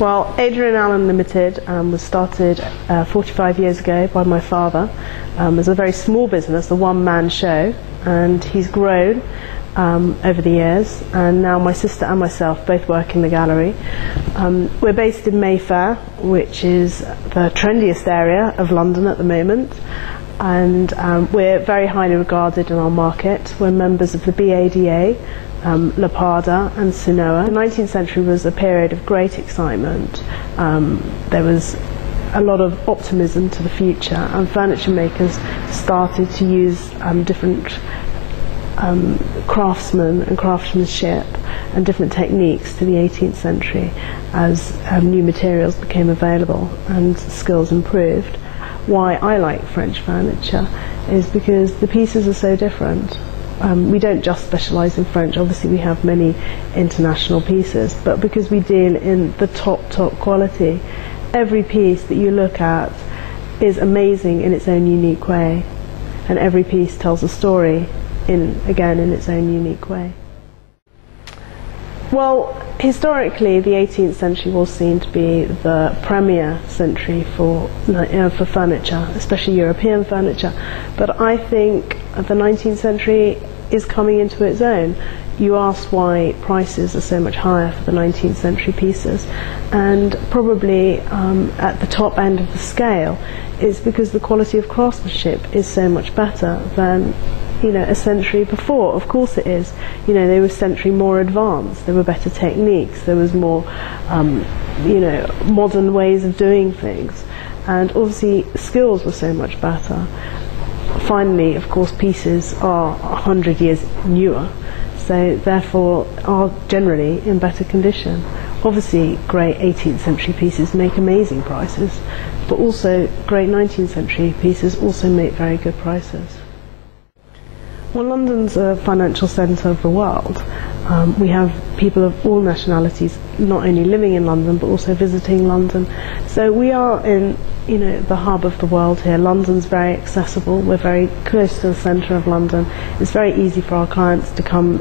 Well, Adrian Alan Limited was started 45 years ago by my father as a very small business, a one-man show, and he's grown over the years, and now my sister and myself both work in the gallery. We're based in Mayfair, which is the trendiest area of London at the moment, and we're very highly regarded in our market. We're members of the BADA, Lapada and Sinoa. The 19th century was a period of great excitement. There was a lot of optimism to the future, and furniture makers started to use different craftsmen and craftsmanship and different techniques to the 18th century as new materials became available and skills improved. Why I like French furniture is because the pieces are so different. We don't just specialise in French, obviously we have many international pieces, but because we deal in the top quality, every piece that you look at is amazing in its own unique way, and every piece tells a story again in its own unique way. Well, historically the 18th century was seen to be the premier century for furniture, especially European furniture, but I think the 19th century is coming into its own. You asked why prices are so much higher for the 19th century pieces, and probably at the top end of the scale is because the quality of craftsmanship is so much better than a century before. Of course it is. They were a century more advanced, there were better techniques, there was more modern ways of doing things, and obviously skills were so much better. Finally, of course, pieces are 100 years newer, so therefore are generally in better condition. Obviously great 18th century pieces make amazing prices, but also great 19th century pieces also make very good prices. Well, London's a financial centre of the world. We have people of all nationalities not only living in London but also visiting London. So we are in the hub of the world here. London's very accessible. We're very close to the centre of London. It's very easy for our clients to come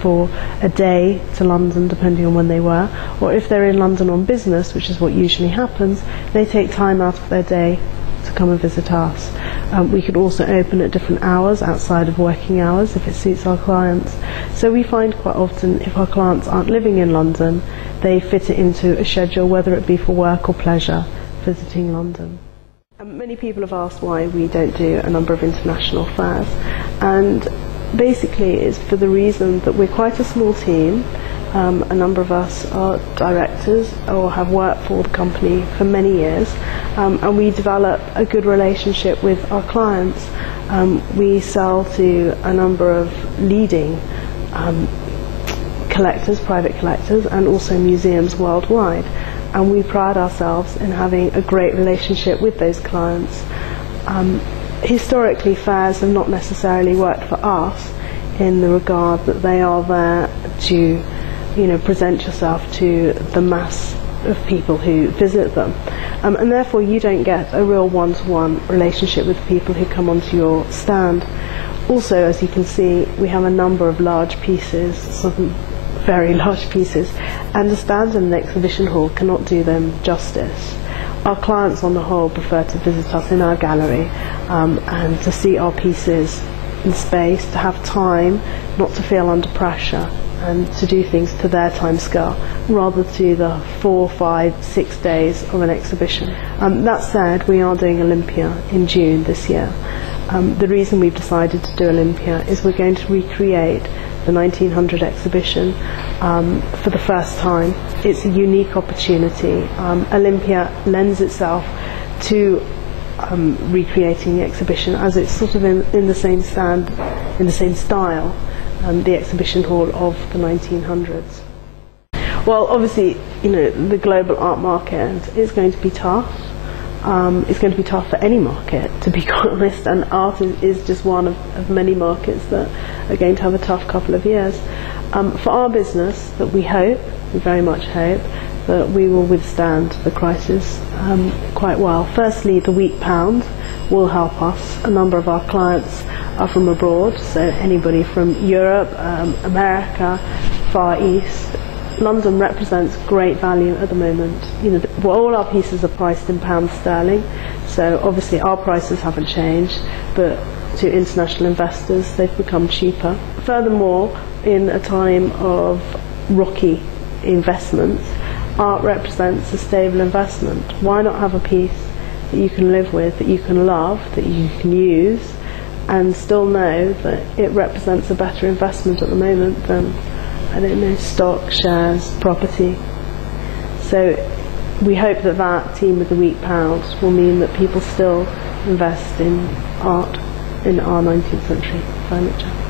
for a day to London, depending on when they were, or if they're in London on business, which is what usually happens, they take time out of their day to come and visit us. We could also open at different hours outside of working hours if it suits our clients. So we find quite often if our clients aren't living in London, they fit it into a schedule, whether it be for work or pleasure, visiting London. Many people have asked why we don't do a number of international fairs, and basically it's for the reason that we're quite a small team. A number of us are directors or have worked for the company for many years, and we develop a good relationship with our clients. We sell to a number of leading collectors, private collectors, and also museums worldwide, and we pride ourselves in having a great relationship with those clients. Historically, fairs have not necessarily worked for us in the regard that they are there to present yourself to the mass of people who visit them, and therefore you don't get a real one-to-one relationship with people who come onto your stand. Also, as you can see, we have a number of large pieces, some very large pieces, and the stand in an exhibition hall cannot do them justice. Our clients on the whole prefer to visit us in our gallery and to see our pieces in space, to have time, not to feel under pressure, and to do things to their time scale rather to the 4, 5, 6 days of an exhibition. That said, we are doing Olympia in June this year. The reason we've decided to do Olympia is we're going to recreate the 1900 exhibition for the first time. It's a unique opportunity. Olympia lends itself to recreating the exhibition, as it's sort of in the same stand, in the same style, the exhibition hall of the 1900s. Well, obviously, the global art market is going to be tough. It's going to be tough for any market, to be quite honest, and art is just one of many markets that are going to have a tough couple of years. For our business, that we very much hope, that we will withstand the crisis quite well. Firstly, the weak pound will help us. A number of our clients are from abroad, so anybody from Europe, America, Far East, London represents great value at the moment. You know, all our pieces are priced in pounds sterling, so obviously our prices haven't changed, but to international investors they've become cheaper. Furthermore, in a time of rocky investment, art represents a stable investment. Why not have a piece that you can live with, that you can love, that you can use, and still know that it represents a better investment at the moment than, I don't know, stock, shares, property. So we hope that that team with the weak pound will mean that people still invest in art, in our 19th century furniture.